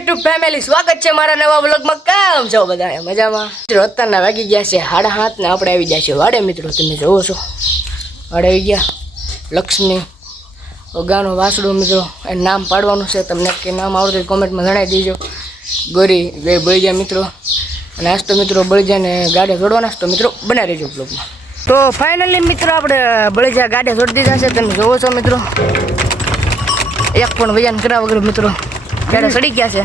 YouTube family, સ્વાગત છે મારા નવા વ્લોગમાં। કેમ છો બધા? મજામાં? મિત્રો અત્યારના વાગી ગયા છે 7:30 ને આપણે આવી ગયા છે વાડે। મિત્રો તમે જોવો છો વાડે આવી ગયા લક્ષ્મી ગાનો વાસડું। મિત્રો એનું નામ પાડવાનું છે, તમને કે નામ આવડતું કોમેન્ટમાં જણાવી દેજો। ગોરી બે બળી ગયા મિત્રો, અને આજ તો મિત્રો બળી જાય ને ગાડે જોડવાના, તો મિત્રો બનાવી રહેજો બ્લોગમાં। તો ફાઇનલી મિત્રો આપણે બળી જાય ગાડે જોડી દીધા છે, તમે જોવો છો મિત્રો। એક પણ વજન કર્યા વગર મિત્રો ગાડે સડી ગયા છે।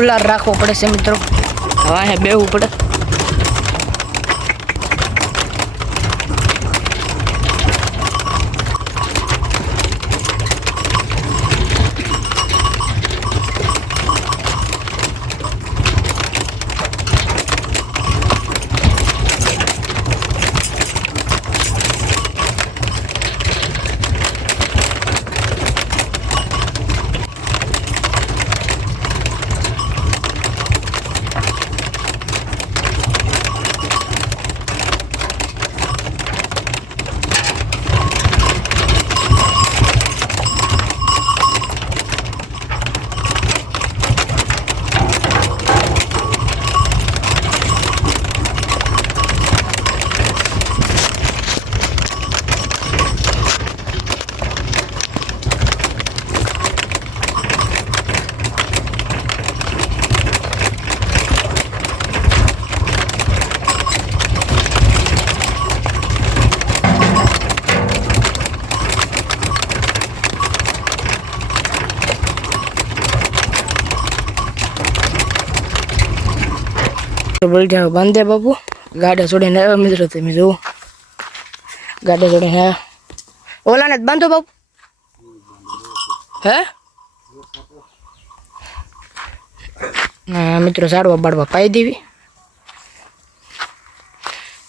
ઉલાર રાખવો પડે છે મિત્રો, હવે બેવું પડે। બળજા બાંધે બાપુ ગાડા છોડીને આવ્યા મિત્રો, તમે જુઓ ગાડા છોડીને આવ્યા। ઓલાને જ બાંધો બાપુ, હે મિત્રો ઝાડવા બાળવા પાઈ દેવી,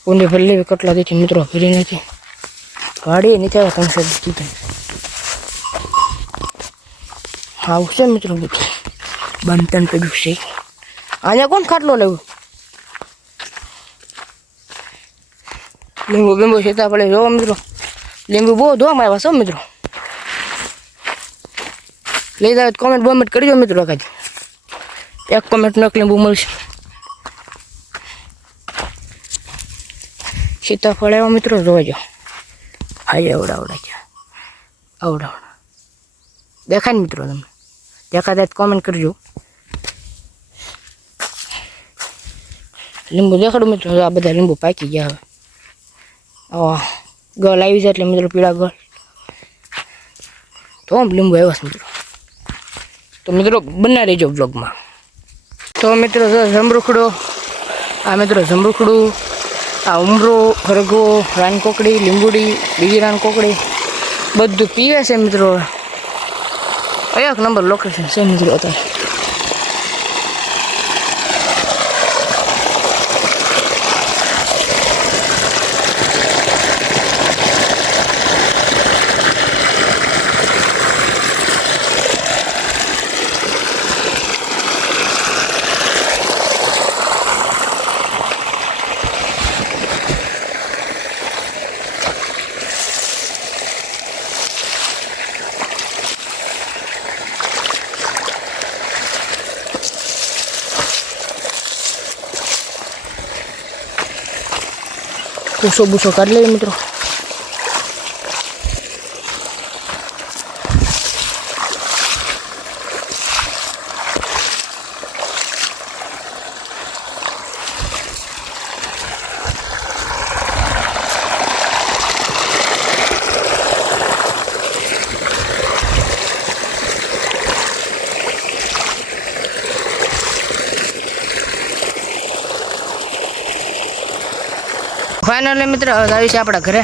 ઊંડી ફરી લેવી કેટલા દીથી મિત્રો ફરી નથી ગાડી નીચે આવ્યા 300 દીધી આવશે મિત્રો બધું બંધન પડ્યું છે। અહીંયા કોણ ખાટલો લેવું? લીંબુ બીંબુ સીતાફળે જોવો મિત્રો, લીંબુ બહુ ધોવામાં આવ્યા છો મિત્રો, લઈ જાય કોમેન્ટ બોમેન્ટ કરજો મિત્રો, કાંઈ એક કોમેન્ટ નો લીંબુ મળશે। સીતાફળ આવ્યા મિત્રો જોજો, હા આવડા દેખાય ને મિત્રો, તમને દેખાતા કોમેન્ટ કરજો। લીંબુ દેખાડું મિત્રો, આ બધા લીંબુ પાકી ગયા હવે ગળ આવી જાય એટલે મિત્રો પીળા ગળ તો લીંબુ આવ્યા છે મિત્રો, તો મિત્રો બના રહેજો બ્લોગમાં। તો મિત્રો જમરૂખડો, આ મિત્રો જમરૂખડું, આ ઉમરો, ખરગો, રાનકોકડી, લીંબુડી, બીજી રાનકોકડી બધું પીવે છે મિત્રો। એક નંબર લોકેશન છે મિત્રો અત્યારે। પૂછો બૂછો કાઢી લઈએ મિત્રો। ફાઇનલી મિત્ર આવી છે આપણા ઘરે।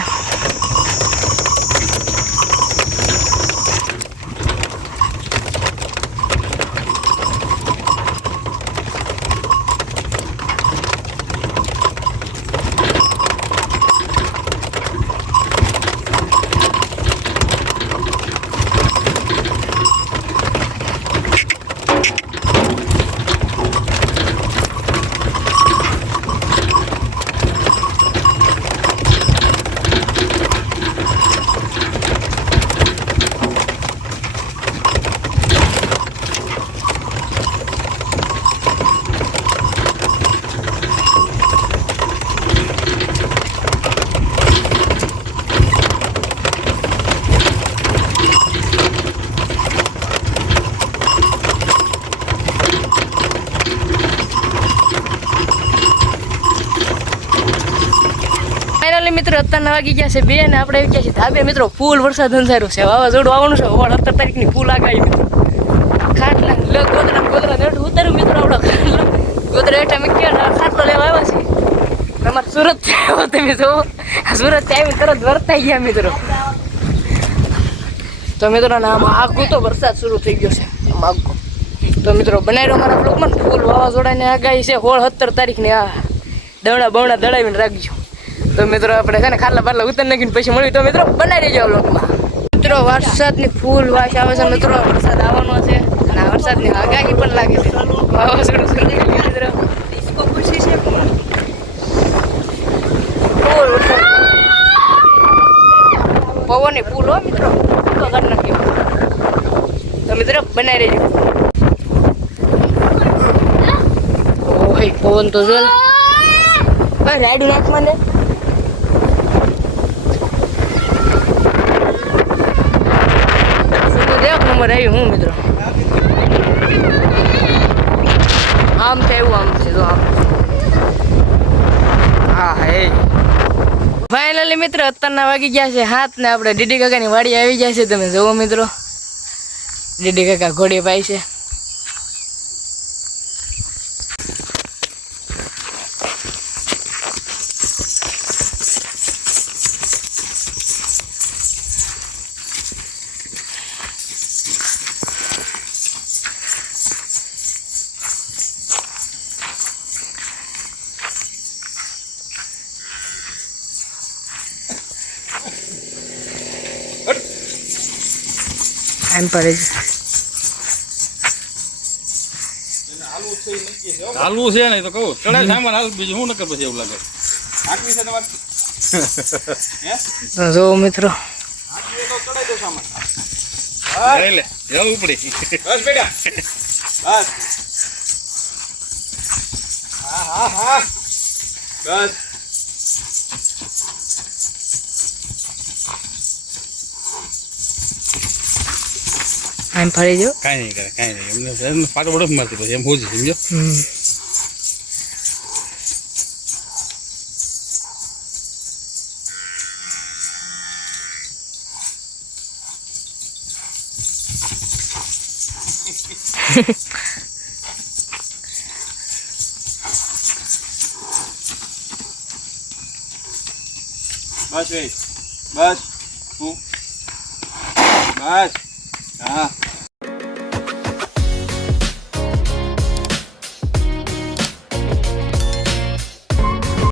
મિત્રો અત્યારના વાગી ગયા છે 2 ને આપણે આવી ગયા છીએ ધાબે મિત્રો. ફૂલ વરસાદ અંધાર્યો છે, વાવાઝોડું આવવાનું છે. 17 તારીખની ફૂલ આગાહી મિત્રો. ખાટલા ગોદરા નેઠું ઉતાર્યું મિત્રો. આપણો ગોદરા હેઠા મેં ક્યાં ખાટલો લેવા આવ્યા છે. તમારે સુરત આવ્યો તમે જો, સુરત આવી તરત વરસાઈ ગયા મિત્રો. તો મિત્રો આમાં આગું તો વરસાદ શરૂ થઈ ગયો છે આગું. તો મિત્રો બનાવી રહ્યો મારા બ્લોગમાં. ફૂલ વાવાઝોડાની આગાહી છે 17 તારીખની. આ દવડા બવડા દડાવીને રાખજો. તો મિત્રો આપણે છે ને ખાટલા બાટલા ઉતર નાખીને પછી મળ્યું. તો મિત્રો બનાવી રહેજો બ્લોગમાં. મિત્રો વરસાદની ફૂલ વાસ આવે છે મિત્રો. વરસાદ આવવાનો છે અને આ વરસાદની આગાહી પણ લાગે છે. વાવાઝોડું શરૂ થઈ ગયું મિત્રો. ફૂલ વરસાદ, પવનની ફૂલ હો મિત્રો. ફૂલો કાઢી નાખ્યો. તો મિત્રો બનાવી રહેજો. ઓય પવન તો જો રાયડું નાખમાં ને. એક નંબર આવી હું મિત્રો. આમ છે એવું, આમ છે જો આમ. હા હે ફાઇનલી મિત્રો અત્યારના વાગી ગયા છે 7 ને આપણે ડીડી કાકાની વાડી આવી ગયા છે. તમે જોવો મિત્રો, ડીડી કાકા ઘોડી પાય છે. એમ પડે ચાલુ છે ને તો કહું ચડાય સામાન હાલ, બીજું શું નકર પછી એવું લાગે. આટલી છે તમારે તો જો મિત્રો ચડાઈ દો સામાન. લઈ લે જવું ઉપડી. બસ બેટા બસ. હા બસ. એમ ફરી જો કાંઈ નહીં કરે, કાંઈ નહીં. એમને પાટો બડો મારતી પછી એમ હોજી સમજો. બસ ભાઈ બસ તું બસ. હા